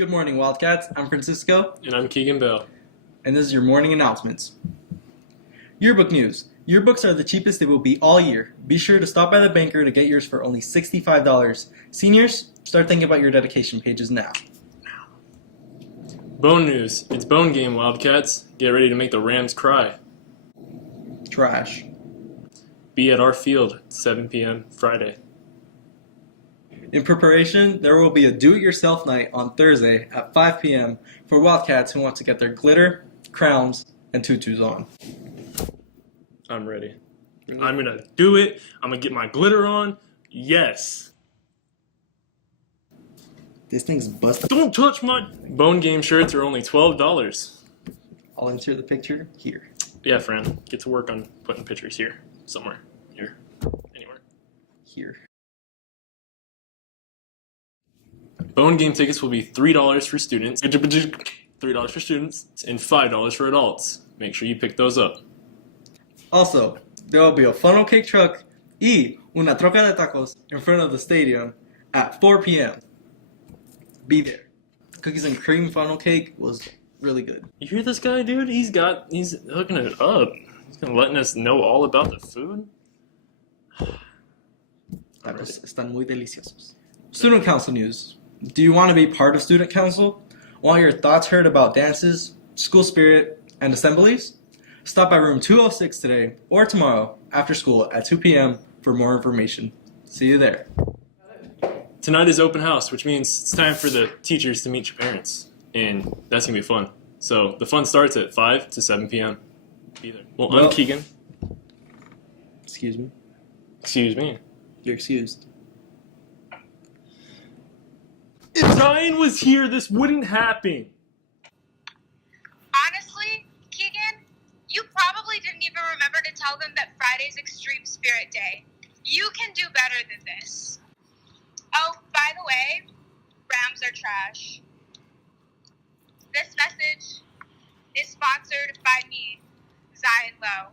Good morning, Wildcats. I'm Francisco. And I'm Keegan Bell. And this is your morning announcements. Yearbook news. Yearbooks are the cheapest they will be all year. Be sure to stop by the banker to get yours for only $65. Seniors, start thinking about your dedication pages now. Bone news. It's bone game, Wildcats. Get ready to make the Rams cry. Trash. Be at our field at 7 p.m. Friday. In preparation, there will be a do-it-yourself night on Thursday at 5 p.m. for Wildcats who want to get their glitter, crowns, and tutus on. I'm ready. I'm going to do it. I'm going to get my glitter on. Yes. This thing's busted. Don't touch my... Bone game shirts are only $12. I'll insert the picture here. Yeah, Fran. Get to work on putting pictures here. Somewhere. Here. Anywhere. Here. Bone game tickets will be $3 for students. $3 for students and $5 for adults. Make sure you pick those up. Also, there will be a funnel cake truck y una troca de tacos in front of the stadium at 4 p.m. Be there. Cookies and cream funnel cake was really good. You hear this guy, dude? He's hooking it up. He's gonna letting us know all about the food. Tacos están muy deliciosos. Student council news. Do you want to be part of student council? Want your thoughts heard about dances, school spirit, and assemblies? Stop by room 206 today or tomorrow after school at 2 p.m. for more information. See you there. Tonight is open house, which means it's time for the teachers to meet your parents. And that's going to be fun. So the fun starts at 5 to 7 p.m. Be there. Well, I'm Keegan. Excuse me. Excuse me. You're excused. If Ryan was here, this wouldn't happen. Honestly, Keegan, you probably didn't even remember to tell them that Friday's Extreme Spirit Day. You can do better than this. Oh, by the way, Rams are trash. This message is sponsored by me, Zion Lowe.